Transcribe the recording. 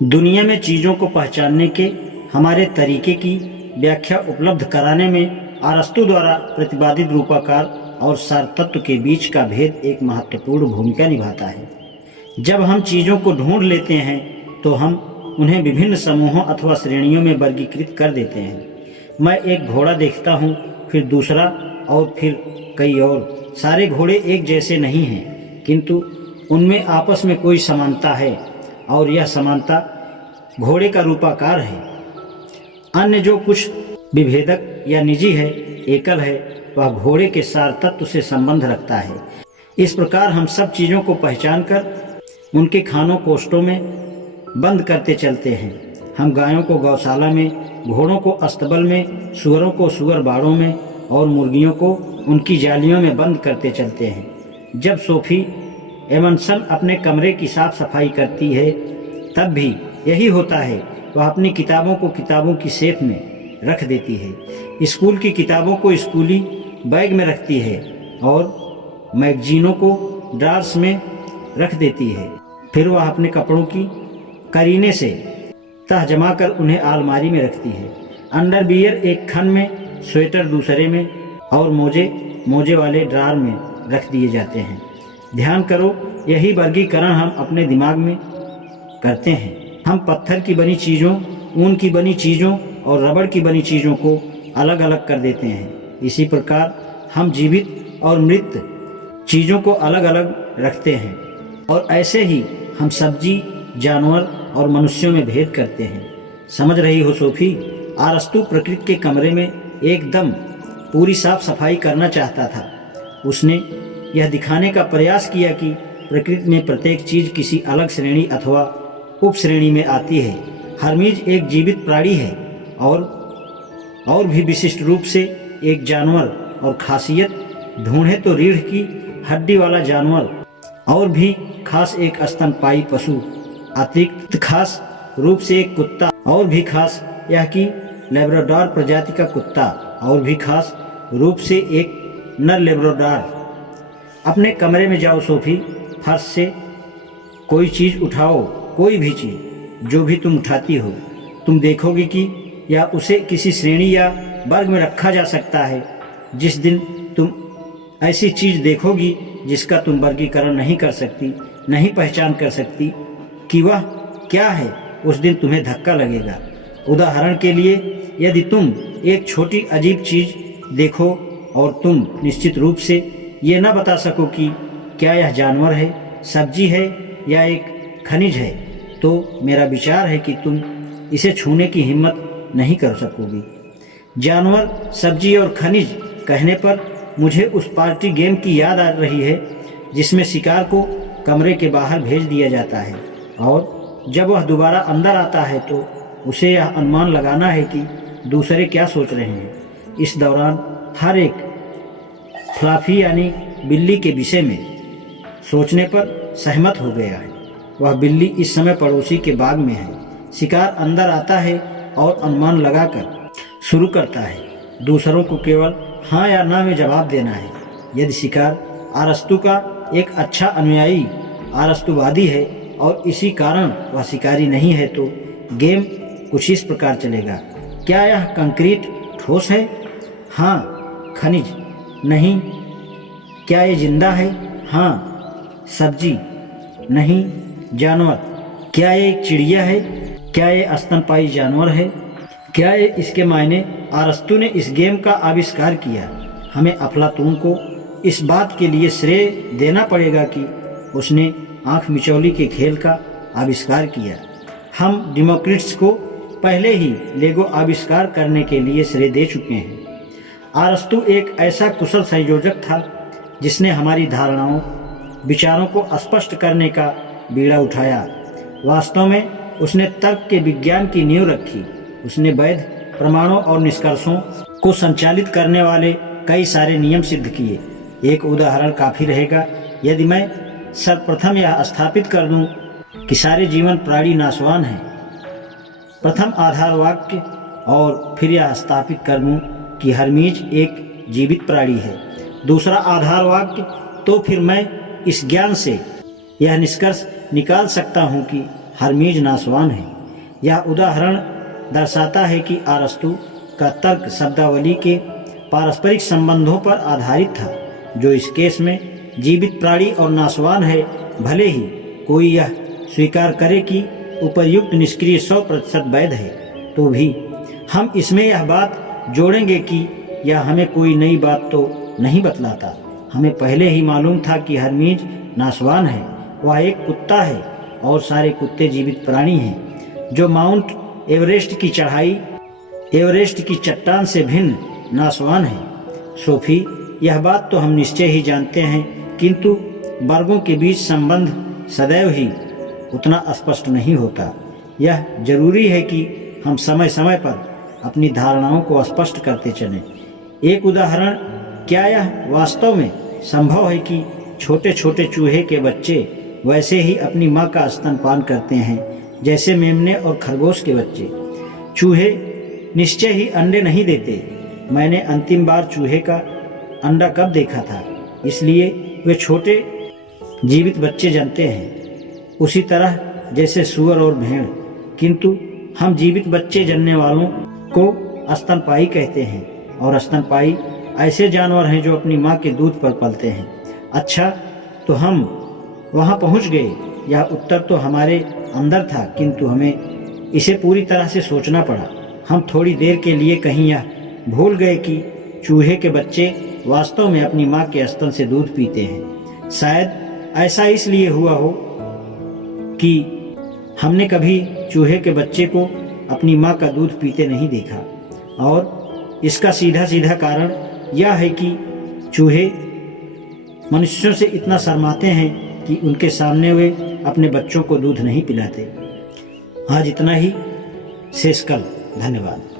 दुनिया में चीज़ों को पहचानने के हमारे तरीके की व्याख्या उपलब्ध कराने में अरस्तु द्वारा प्रतिपादित रूपाकार और सार तत्व के बीच का भेद एक महत्वपूर्ण भूमिका निभाता है। जब हम चीज़ों को ढूंढ लेते हैं तो हम उन्हें विभिन्न समूहों अथवा श्रेणियों में वर्गीकृत कर देते हैं। मैं एक घोड़ा देखता हूँ, फिर दूसरा और फिर कई और। सारे घोड़े एक जैसे नहीं हैं, किंतु उनमें आपस में कोई समानता है और यह समानता घोड़े का रूपाकार है। अन्य जो कुछ विभेदक या निजी है, एकल है, वह घोड़े के सार तत्व से संबंध रखता है। इस प्रकार हम सब चीज़ों को पहचान कर उनके खानों कोष्ठों में बंद करते चलते हैं। हम गायों को गौशाला में, घोड़ों को अस्तबल में, सूअरों को सूअर बाड़ों में और मुर्गियों को उनकी जालियों में बंद करते चलते हैं। जब सोफी एमंसन अपने कमरे की साफ सफाई करती है तब भी यही होता है। वह अपनी किताबों को किताबों की शेल्फ में रख देती है, स्कूल की किताबों को स्कूली बैग में रखती है और मैगजीनों को ड्रार्स में रख देती है। फिर वह अपने कपड़ों की करीने से तह जमा कर उन्हें अलमारी में रखती है। अंडरवियर एक खन में, स्वेटर दूसरे में और मोजे वाले ड्रार में रख दिए जाते हैं। ध्यान करो, यही वर्गीकरण हम अपने दिमाग में करते हैं। हम पत्थर की बनी चीज़ों, ऊन की बनी चीज़ों और रबड़ की बनी चीज़ों को अलग अलग कर देते हैं। इसी प्रकार हम जीवित और मृत चीज़ों को अलग अलग रखते हैं और ऐसे ही हम सब्जी, जानवर और मनुष्यों में भेद करते हैं। समझ रही हो सोफी? अरस्तु प्रकृति के कमरे में एकदम पूरी साफ सफाई करना चाहता था। उसने यह दिखाने का प्रयास किया कि प्रकृति में प्रत्येक चीज़ किसी अलग श्रेणी अथवा उप श्रेणी में आती है। हर्मीज एक जीवित प्राणी है और भी विशिष्ट रूप से एक जानवर, और खासियत ढूंढे तो रीढ़ की हड्डी वाला जानवर, और भी खास एक स्तनपायी पशु, अतिरिक्त खास रूप से एक कुत्ता, और भी खास यह कि लेब्राडोर प्रजाति का कुत्ता, और भी खास रूप से एक नर लेब्राडोर। अपने कमरे में जाओ सोफी, फर्श से कोई चीज़ उठाओ, कोई भी चीज़ जो भी तुम उठाती हो, तुम देखोगे कि या उसे किसी श्रेणी या वर्ग में रखा जा सकता है। जिस दिन तुम ऐसी चीज़ देखोगी जिसका तुम वर्गीकरण नहीं कर सकती, नहीं पहचान कर सकती कि वह क्या है, उस दिन तुम्हें धक्का लगेगा। उदाहरण के लिए, यदि तुम एक छोटी अजीब चीज़ देखो और तुम निश्चित रूप से ये न बता सको कि क्या यह जानवर है, सब्जी है या एक खनिज है, तो मेरा विचार है कि तुम इसे छूने की हिम्मत नहीं कर सकोगी। जानवर, सब्जी और खनिज कहने पर मुझे उस पार्टी गेम की याद आ रही है जिसमें शिकार को कमरे के बाहर भेज दिया जाता है और जब वह दोबारा अंदर आता है तो उसे यह अनुमान लगाना है कि दूसरे क्या सोच रहे हैं। इस दौरान हर एक फ्लाफी यानी बिल्ली के विषय में सोचने पर सहमत हो गया है। वह बिल्ली इस समय पड़ोसी के बाग में है। शिकार अंदर आता है और अनुमान लगाकर शुरू करता है। दूसरों को केवल हाँ या ना में जवाब देना है। यदि शिकार अरस्तु का एक अच्छा अनुयायी अरस्तुवादी है और इसी कारण वह शिकारी नहीं है तो गेम कुछ इस प्रकार चलेगा। क्या यह कंक्रीट ठोस है? हाँ। खनिज? नहीं। क्या ये जिंदा है? हाँ। सब्जी? नहीं। जानवर? क्या ये एक चिड़िया है? क्या ये स्तनपायी जानवर है? क्या ये इसके मायने? अरस्तु ने इस गेम का आविष्कार किया। हमें अफलातून को इस बात के लिए श्रेय देना पड़ेगा कि उसने आँख मिचौली के खेल का आविष्कार किया। हम डेमोक्रेट्स को पहले ही लेगो आविष्कार करने के लिए श्रेय दे चुके हैं। अरस्तु एक ऐसा कुशल संयोजक था जिसने हमारी धारणाओं, विचारों को स्पष्ट करने का बीड़ा उठाया। वास्तव में उसने तर्क के विज्ञान की नींव रखी। उसने वैध प्रमाणों और निष्कर्षों को संचालित करने वाले कई सारे नियम सिद्ध किए। एक उदाहरण काफ़ी रहेगा। यदि मैं सर्वप्रथम यह स्थापित कर दूं कि सारे जीवन प्राणी नाशवान हैं, प्रथम आधार वाक्य, और फिर यह स्थापित कर दूं कि हर्मीज एक जीवित प्राणी है, दूसरा आधार वाक्य, तो फिर मैं इस ज्ञान से यह निष्कर्ष निकाल सकता हूं कि हर्मीज नासवान है। यह उदाहरण दर्शाता है कि अरस्तु का तर्क शब्दावली के पारस्परिक संबंधों पर आधारित था। जो इस केस में जीवित प्राणी और नासवान है, भले ही कोई यह स्वीकार करे कि उपर्युक्त निष्क्रिय 100% वैध है, तो भी हम इसमें यह बात जोड़ेंगे कि यह हमें कोई नई बात तो नहीं बतलाता। हमें पहले ही मालूम था कि हर्मीज नासवान है। वह एक कुत्ता है और सारे कुत्ते जीवित प्राणी हैं। जो माउंट एवरेस्ट की चट्टान से भिन्न नासवान है। सोफी, यह बात तो हम निश्चय ही जानते हैं, किंतु वर्गों के बीच संबंध सदैव ही उतना स्पष्ट नहीं होता। यह जरूरी है कि हम समय समय पर अपनी धारणाओं को स्पष्ट करते चलें। एक उदाहरण, क्या यह वास्तव में संभव है कि छोटे छोटे चूहे के बच्चे वैसे ही अपनी माँ का स्तनपान करते हैं जैसे मेमने और खरगोश के बच्चे? चूहे निश्चय ही अंडे नहीं देते। मैंने अंतिम बार चूहे का अंडा कब देखा था, इसलिए वे छोटे जीवित बच्चे जन्मते हैं, उसी तरह जैसे सूअर और भेड़। किंतु हम जीवित बच्चे जनने वालों को स्तनपायी कहते हैं, और स्तनपायी ऐसे जानवर हैं जो अपनी माँ के दूध पर पलते हैं। अच्छा, तो हम वहाँ पहुँच गए। यह उत्तर तो हमारे अंदर था, किंतु हमें इसे पूरी तरह से सोचना पड़ा। हम थोड़ी देर के लिए कहीं यह भूल गए कि चूहे के बच्चे वास्तव में अपनी माँ के स्तन से दूध पीते हैं। शायद ऐसा इसलिए हुआ हो कि हमने कभी चूहे के बच्चे को अपनी माँ का दूध पीते नहीं देखा, और इसका सीधा सीधा कारण यह है कि चूहे मनुष्यों से इतना शर्माते हैं कि उनके सामने वे अपने बच्चों को दूध नहीं पिलाते। आज इतना ही, शेष कल। धन्यवाद।